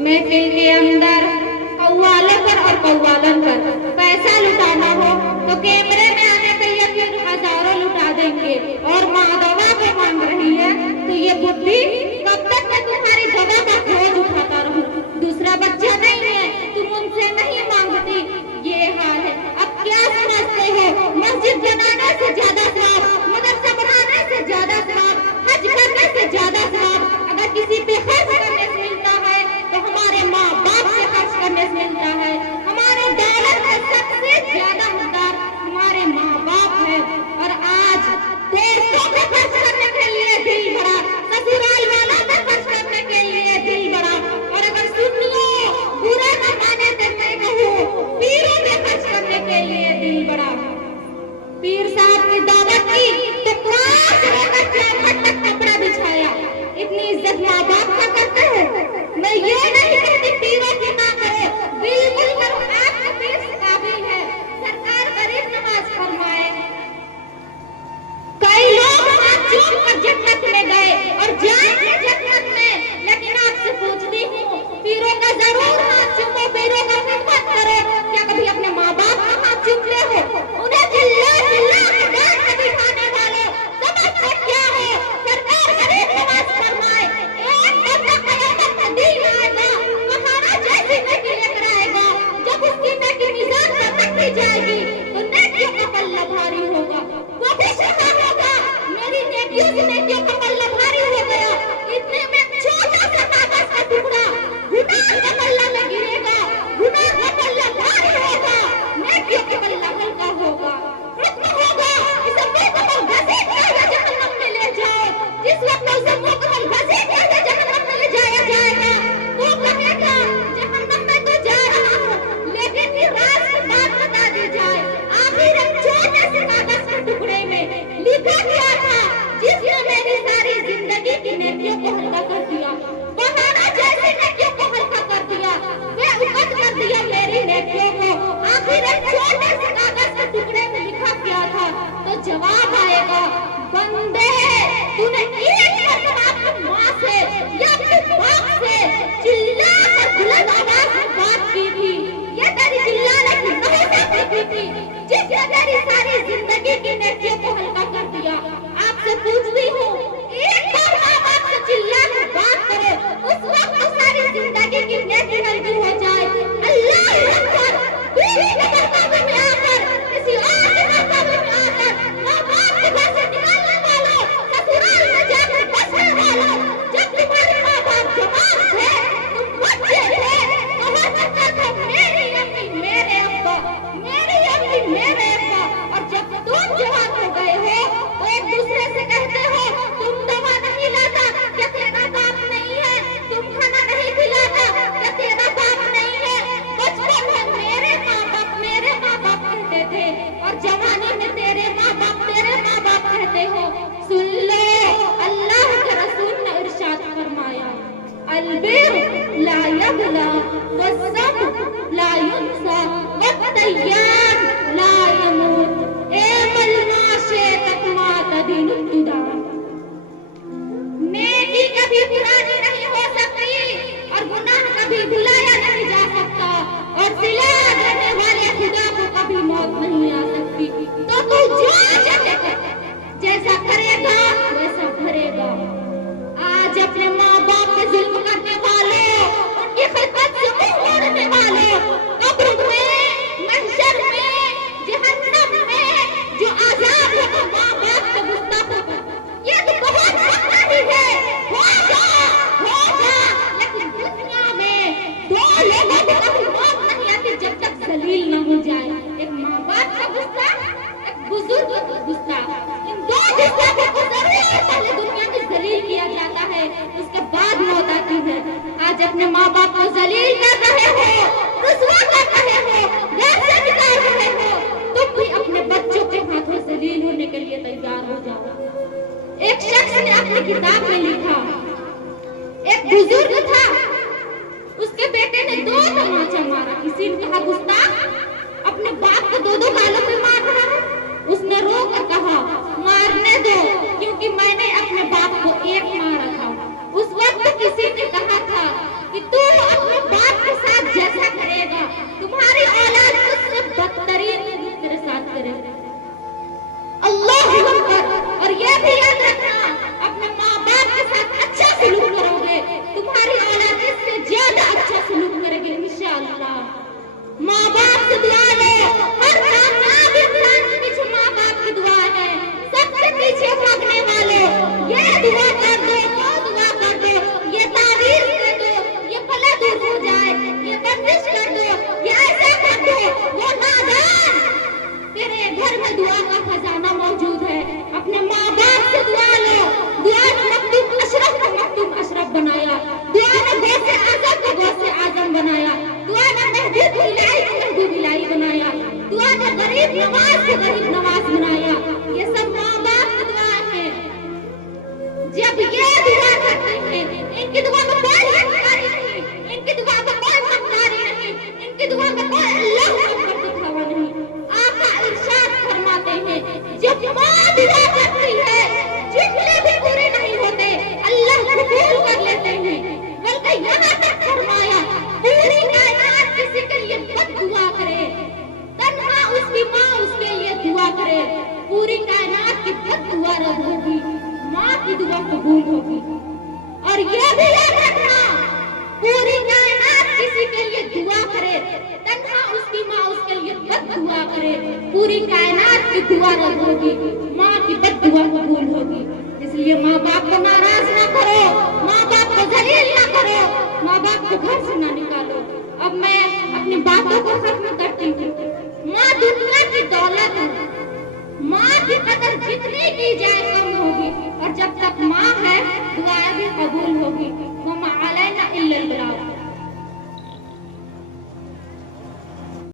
महफिल के अंदर कव्वालों पर और कव्वालन पर पैसा लुटाना हो तो कैमरे में आने के यकीन हजारों लुटा देंगे। और माँ दवा को मांग रही है तो ये बुद्धि कब तक मैं तुम्हारी दवा का खोज उठाता रहूं। दूसरा बच्चा नहीं है, तुम उनसे नहीं मांगती, ये हाल है। अब क्या समझते हो? मस्जिद बनाने से ज्यादा सवाब, मदरसा बनाने से ज्यादा सवाब, हज करने से ज्यादा सवाब अगर किसी पे खर्च करने से मिलता है तो हमारे माँ बाप से खर्च करने से मिलता है। हमारे दौलत में सबसे ज्यादा हकदार हमारे माँ बाप है। और आज देशों पे खर्च करने के लिए दिल बड़ा, ससुराल वालों पे खर्च करने के लिए दिल बड़ा। और अगर सुनियो बुरा न माने तो मैं कहूँ पीरों पे खर्च करने के लिए दिल बड़ा। पीर साहब की दावत की तो क्लास लेकर क़यामत तक कपड़ा बिछाया। इतनी इज्जत माँ बाप का करते हैं। मैं ये नहीं कहती पीरों की ना करो, बिल्कुल करो, आपके पीर से काबिल है। सरकार गरीब नवाज फरमाए। कई लोग हाथ जोड़ कर जन्नत में गए और जाएंगे जन्नत में, लेकिन आपसे पूछती हूँ पीरों का जरूर हाथ चूमो, पीरों का खिदमत करो। क्या कभी अपने माँ बाप का हाथ चूमते हो? उन्हें चिल्ला चिल्ला के डांट के दिखाने वाले समझते क्या हो? सरकार गरीब नवाज फरमाए। एक बंदा कयामत में दिन आएगा, महाराज जैसी नेकी लेकर आएगा। जब उसकी नेकी मीज़ान पर रखी जाएगी तो नेकियों का पल्ला भारी होगा। वो खुश होगा, मेरी नेकियों से नेकियों का पल्ला भारी हो गया। इतने में छोटा सा कागज का टुकड़ा गुनाह का पल्ला में गिरेगा, गुनाह का पल्ला भारी होगा, नेकियों का पल्ला हल्का होगा। हुक्म होगा इसे मुकम्मल घसीटकर जहन्नम में ले जाओ। जिस वक्त उसे मुकम्मल घसीटकर जहन्नम में ले जाया जाएगा तो कहेगा जहन्नम में तो जा रहा हूँ, लेकिन फिर राज की बात बता दी जाए। आखिर एक छोटे से कागज के टुकड़े में लिखा गया था जिसने मेरी सारी जिंदगी की नेकियों को हल्का कर दिया। बहाना जैसी नेकियों को हल्का कर दिया, वे उकट कर दिया मेरी नेकियों को। आखिर एक छोटे से कागज के टुकड़े में लिखा गया था तो जवाब आएगा, बंदे तूने एक मरतबा अपनी माँ से या अपने बाप से चिल्ला कर बुलंद आवाज में बात की थी। ये तेरी चिल्लाने की नौबत की थी जिसने तेरी सारी जिंदगी की नेकियों को हल्का कर दिया। आपसे पूछती हूँ, एक बार माँ बाप से चिल्ला कर बात करो, उस वक्त तो सारी जिंदगी की नेकी हल्की हो जाए। अल्लाह अकबर। बीवी के मर्तबे में आकर, किसी और के मर्तबे में आकर, माँ बाप के घर से निकलने वालों, ससुराल में जाकर बसने वालों, जब तुम्हारे माँ बाप जवान थे, तुम बच्चे थे, कहा करते थे मेरी अम्मी मेरे अब्बा, मेरी अम्मी मेरे अब्बा। और जब तुम जवान हो गए हो तो एक दूसरे से कहते हो तुम दवा नहीं लाता, क्या तेरा बाप नहीं है? तुम खाना नहीं खिलाता, क्या तेरा बाप नहीं है? बचपन में मेरे माँ बाप कहते थे और जवानी में तेरे माँ बाप कहते हो। सुन लो, अल्लाह के रसूल ने इरशाद फरमाया, अलबिर ला यबला वस्सब्र ला युनसा वत्तय्यान ला यमूत। ए मलमाशे तकमा तदीनुद्दा। नेकी कभी पुरानी नहीं हो सकती और गुनाह कभी भुलाया नहीं जा सकता और सिला देने वाले खुदा को कभी मौत नहीं आ सकती। तो तू जो जैसा करेगा वैसा भरेगा। आज अपने माँ बाप पे जुल्म करने वालों, उनकी खिदमत से मुंह मोड़ने वालों, कब्र में, महशर में, जहन्नम में जो आजाद होगा माँ बाप से गुस्ताखों पर, ये तो बहुत खतरा ही है। होगा, लेकिन दुनिया में दो लोगों को कभी मौत नहीं आती जब तक जलील न हो जाए। एक माँ बाप का गुस्सा, एक बुजुर्ग का गुस्सा। इन दो गुस्सों को जरूर पहले दुनिया में जलील किया जाता है, उसके बाद मौत आती है। आज अपने माँ बाप को जलील कर रहे हो, रुसवा कर रहे हो, घर से निकाल रहे हो, तुम भी अपने बच्चों के हाथों जलील होने के लिए तैयार हो जाओ। एक शख्स ने अपनी किताब में लिखा, एक बुजुर्ग था, उसके बेटे ने 2 तमाचा मारा। किसी ने कहा गुस्ताख, अपने बाप को 2 गालों पे मार रहा है। उसने रो कर कहा मारने दो, क्योंकि मैंने अपने बाप को 1 मारा था। उस वक्त किसी ने कहा था कि तू अपने दुआ रद्द होगी, माँ की दुआ कबूल होगी। और ये भी याद रखना, पूरी कायनात किसी के लिए दुआ करे, तन्हा उसकी माँ उसके लिए बद दुआ करे, पूरी कायनात की दुआ रद्द होगी, माँ की बद दुआ कबूल होगी। इसलिए माँ बाप को नाराज ना करो, माँ बाप को जलील ना करो, माँ बाप को घर से ना निकालो। अब मैं अपनी बातों को खत्म करती हूँ। माँ दुनिया की दौलत है, माँ की कदर जितनी की जाए कम होगी, और जब तक माँ है दुआएं भी कबूल होगी। वमा अलैना इल्लल बलाग।